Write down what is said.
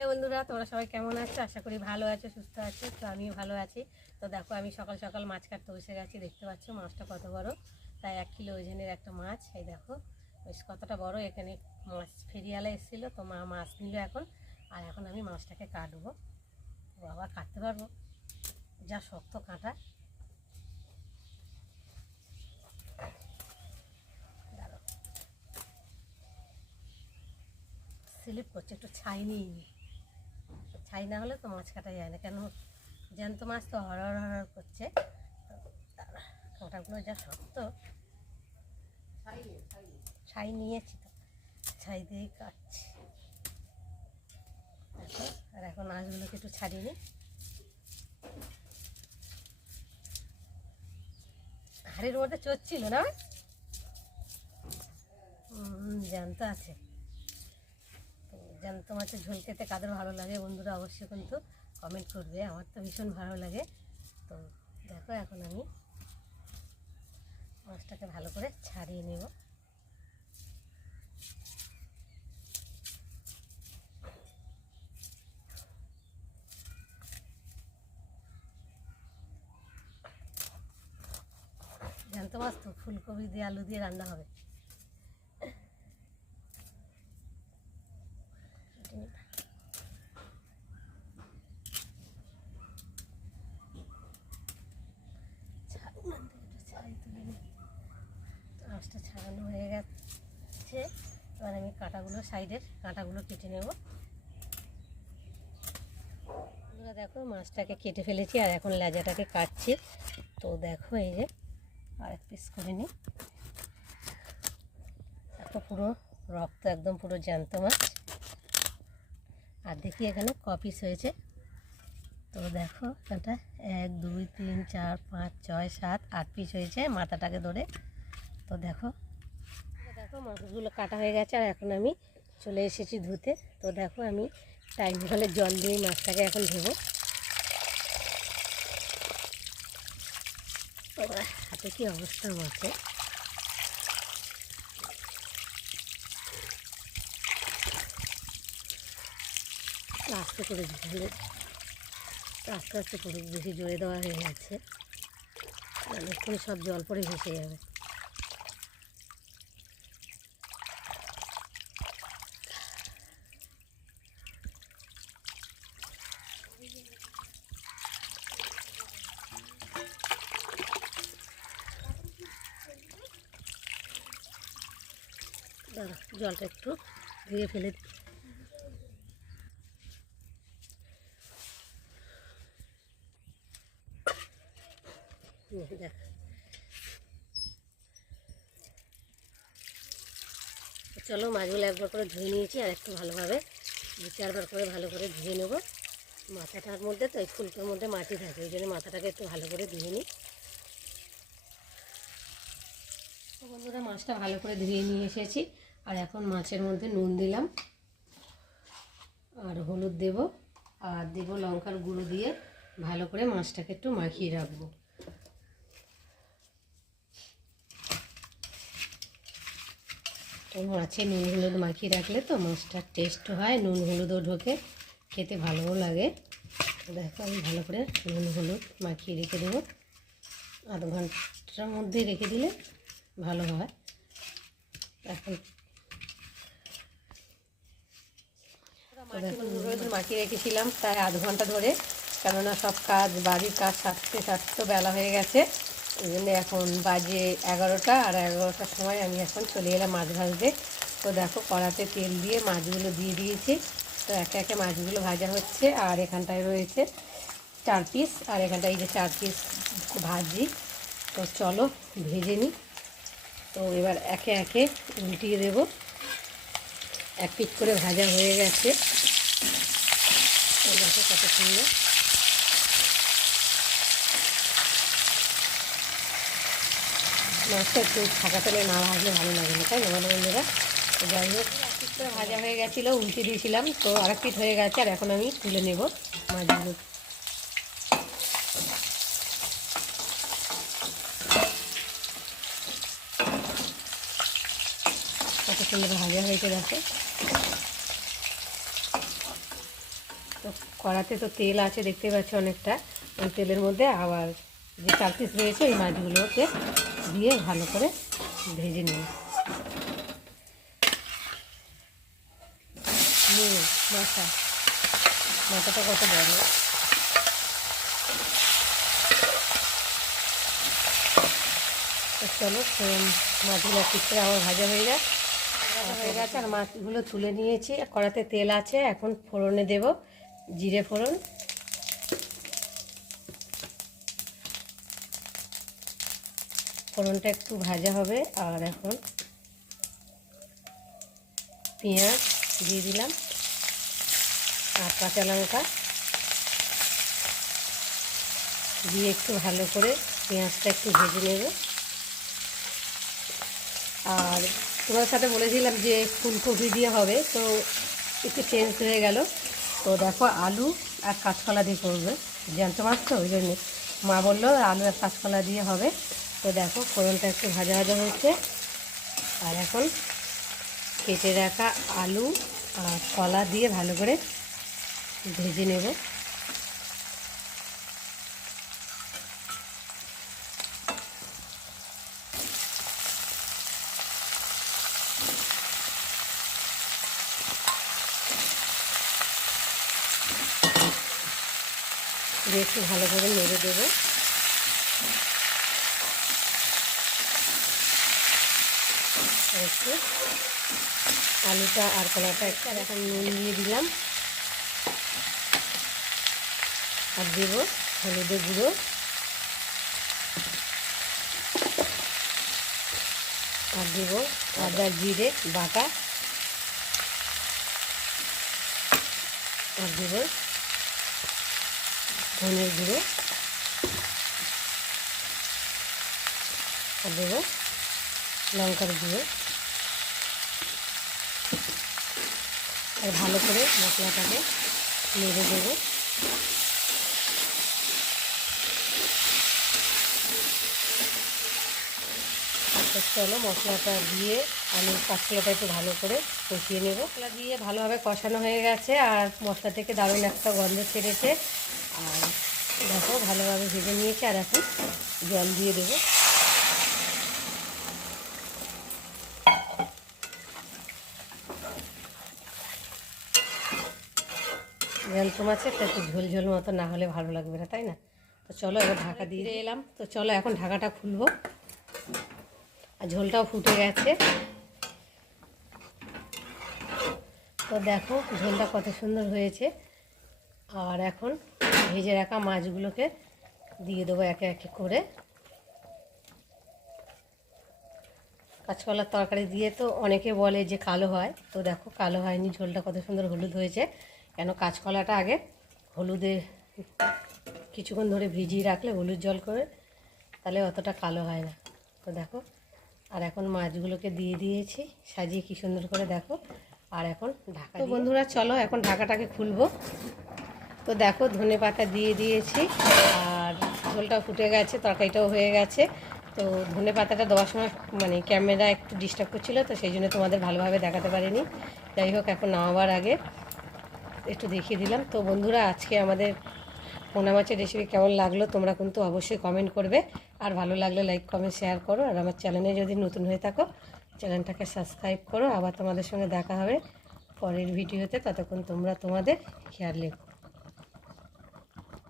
হ্যাঁ বন্ধুরা, তোমরা সবাই কেমন আছো? আশা করি ভালো আছো, সুস্থ আছো। তো আমিও ভালো আছি। তো দেখো, আমি সকাল সকাল মাছ কাটতে বসে গেছি। দেখতে পাচ্ছ মাছটা কত বড়। তাই এক কিলো ওজনের একটা মাছ, এই দেখো। বেশ কতটা বড়, এখানে মাছ ফেরিয়ালা এসেছিল। তো মা মাছ নিল এখন। আর এখন আমি মাছটাকে কাটবো। বাবা, কাটতে পারব? যা শক্ত কাঁটা। স্লিপ করছে, একটু ছাই নিয়ে ছাই না হলে তো মাছ কাটা যায় না। কেন জ্যান্ত মাছ তো হরহর হরহর করছে কাঁটাগুলো যা শক্ত, ছাই নিয়েছি তো, ছাই দিয়েই কাটছি। আর এখন মাছগুলোকে একটু ছাড়িয়ে নিই। হাড়ির মধ্যে চড়ছিল না? জ্যান্ত আছে। জ্যান্ত মাছের ঝোল খেতে কাদের ভালো লাগে বন্ধুরা অবশ্যই কিন্তু কমেন্ট করবে, আমার তো ভীষণ ভালো লাগে। তো দেখো এখন আমি মাছটাকে ভালো করে ছাড়িয়ে নেব। জ্যান্ত মাছ তো, ফুলকপি দিয়ে, আলু দিয়ে রান্না হবে ছাই তুলে নিই। তো মাছটা ছাড়ানো হয়ে গেছে। এবার আমি কাঁটাগুলো, সাইডের কাঁটাগুলো কেটে নেব। দেখো, মাছটাকে কেটে ফেলেছি আর এখন লেজাটাকে কাটছি। তো দেখো, এই যে আর এক পিস করে নিই। একটা পুরো রক্ত একদম পুরো জ্যান্ত মাছ। আর দেখি এখানে কপিস হয়েছে। তো দেখো এটা এক, দুই, তিন, চার, পাঁচ, ছয়, সাত, আট পিস হয়েছে মাথাটাকে ধরে। তো দেখো মাছগুলো কাটা হয়ে গেছে আর এখন আমি চলে এসেছি ধুতে। তো দেখো, আমি টাইম হলে জল দিয়ে মাছটাকে এখন ধোবো। হাতে কি অবস্থা মাছের আস্তে করে ঝুলে আস্তে আস্তে করে বেশি জোরে দেওয়া হয়ে যাচ্ছে অনেকক্ষণ সব জল পরে ভেসে যাবে। জলটা একটু ধুয়ে ফেলে দিই। চলো মাছগুলো একবার করে ধুয়ে নিয়েছি, আর একটু ভালোভাবে দু চারবার করে ভালো করে ধুয়ে নেব। মাথাটার মধ্যে তো, এই ফুলকোর মধ্যে মাটি থাকে, ওই জন্য মাথাটাকে একটু ভালো করে ধুয়ে নিই। বন্ধুরা, মাছটা ভালো করে ধুয়ে নিয়ে এসেছি। আর এখন মাছের মধ্যে নুন দিলাম। আর হলুদ দেব। আর দেব লঙ্কার গুঁড়ো দিয়ে ভালো করে মাছটাকে একটু মাখিয়ে রাখব। মাছে নুন হলুদ মাখিয়ে রাখলে তো মাছটার টেস্ট হয়, নুন হলুদও ঢোকে, খেতে ভালোও লাগে। দেখো আমি ভালো করে নুন হলুদ মাখিয়ে রেখে দেবো। আধ ঘণ্টার মধ্যে রেখে দিলে ভালো হয়। এখন নুন মাখিয়ে রেখেছিলাম প্রায় আধ ঘণ্টা ধরে, কেননা সব কাজ, বাড়ির কাজ সারতে সারতে বেলা হয়ে গেছে। ওই জন্য এখন বাজে এগারোটা, আর এগারোটার সময় আমি এখন চলে এলাম মাছ ভাজতে। তো দেখো কড়াতে তেল দিয়ে মাছগুলো দিয়ে দিয়েছি। তো একে একে মাছগুলো ভাজা হচ্ছে, আর এখানটায় রয়েছে চার পিস, আর এখানটায় এই যে চার পিস ভাজি। তো চলো ভেজে নিই। তো এবার একে একে উল্টিয়ে দেব। এক পিস করে ভাজা হয়ে গেছে। কত সুন্দর। মাছটা একটু ফাঁকা তেলে না ভাজলে ভালো লাগে না, তাই না বন্ধুরা? যাই হোক, এক পিস করে ভাজা হয়ে গেছিল, উল্টে দিয়েছিলাম, তো আরেক পিস হয়ে গেছে, আর এখন আমি তুলে নেব মাছগুলো। কত সুন্দর ভাজা হয়েছে, দেখো। তো কড়াতে তো তেল আছে, দেখতে পাচ্ছি অনেকটা। ওই তেলের মধ্যে আবার যে চার পিস রয়েছে, ওই মাছগুলোকে দিয়ে ভালো করে ভেজে নিই। মাথা মাথাটা কত বড়? চলো মাছগুলো পিঠে আমার ভাজা হয়ে যায় হয়ে গেছে। আর মাছগুলো তুলে নিয়েছি। কড়াতে তেল আছে। এখন ফোড়নে দেব জিরে ফোড়ন। ফোড়নটা একটু ভাজা হবে। আর এখন পেঁয়াজ দিয়ে দিলাম আর কাঁচা লঙ্কা। দিয়ে একটু ভালো করে পেঁয়াজটা একটু ভেজে নেব। আর তোমার সাথে বলেছিলাম যে ফুলকপি দিয়ে হবে, তো একটু চেঞ্জ হয়ে গেল। তো দেখো আলু আর কাঁচকলা দিয়ে করবে। জ্যান্ত মাছ ওই জন্যে মা বলল আলু আর কাঁচকলা দিয়ে হবে। তো দেখো ফোড়নটা একটু ভাজা ভাজা হচ্ছে। আর এখন কেটে রাখা আলু আর কলা দিয়ে ভালো করে ভেজে নেব। দিয়ে একটু ভালোভাবে নেড়ে দেবো। আলুটা আর কলাটা একটা এখন নুন দিয়ে দিলাম। আর দেব হলুদের গুঁড়ো। আর দেব আদা, জিরে, বাটা। আর দেব ধনের গুঁড়ো। আর দেব লঙ্কার গুঁড়ো। আর ভালো করে মশলাটাকে নেড়ে দেবো। চলো মশলাটা দিয়ে আমি কাঁচকলাটা একটু ভালো করে কষিয়ে নেব। মশলা দিয়ে ভালোভাবে কষানো হয়ে গেছে আর মশলা থেকে দারুণ একটা গন্ধ ছেড়েছে। আর দেখো ভালোভাবে ভেজে নিয়েছে আর এখন জল দিয়ে দেবো। জ্যান্ত মাছের তো একটু ঝোল ঝোল মতো না হলে ভালো লাগবে না তাই না? তো চলো এবার ঢাকা দিয়ে এলাম। তো চলো এখন ঢাকাটা খুলবো। আর ঝোলটাও ফুটে গেছে। তো দেখো ঝোলটা কত সুন্দর হয়েছে। আর এখন ভেজে রাখা মাছগুলোকে দিয়ে দেবো একে একে করে। কাঁচকলার তরকারি দিয়ে তো অনেকে বলে যে কালো হয়। তো দেখো কালো হয়নি ঝোলটা কত সুন্দর হলুদ হয়েছে। কেন কাঁচকলাটা আগে হলুদে কিছুক্ষণ ধরে ভিজিয়ে রাখলে হলুদ জল করে তাহলে অতটা কালো হয় না। তো দেখো আর এখন মাছগুলোকে দিয়ে দিয়েছি সাজিয়ে কি সুন্দর করে দেখো। আর এখন ঢাকা তো বন্ধুরা চলো এখন ঢাকাটাকে খুলবো। তো দেখো ধনে পাতা দিয়ে দিয়েছি, আর ঝোলটাও ফুটে গেছে, তরকারিটাও হয়ে গেছে। তো ধনে পাতাটা দেওয়ার সময় মানে ক্যামেরা একটু ডিস্টার্ব করছিল, তো সেই জন্য তোমাদের ভালোভাবে দেখাতে পারিনি। যাই হোক, এখন নামাবার আগে একটু দেখিয়ে দিলাম। তো বন্ধুরা, আজকে আমাদের পোনা মাছের রেসিপি কেমন লাগল তোমরা কিন্তু অবশ্যই কমেন্ট করবে। আর ভালো লাগলে লাইক কমেন্ট শেয়ার করো। আর আমার চ্যানেলে যদি নতুন হয়ে থাকো চ্যানেলটাকে সাবস্ক্রাইব করো। আবার তোমাদের সঙ্গে দেখা হবে পরের ভিডিওতে ততক্ষণ তোমরা তোমাদের খেয়াল রেখো।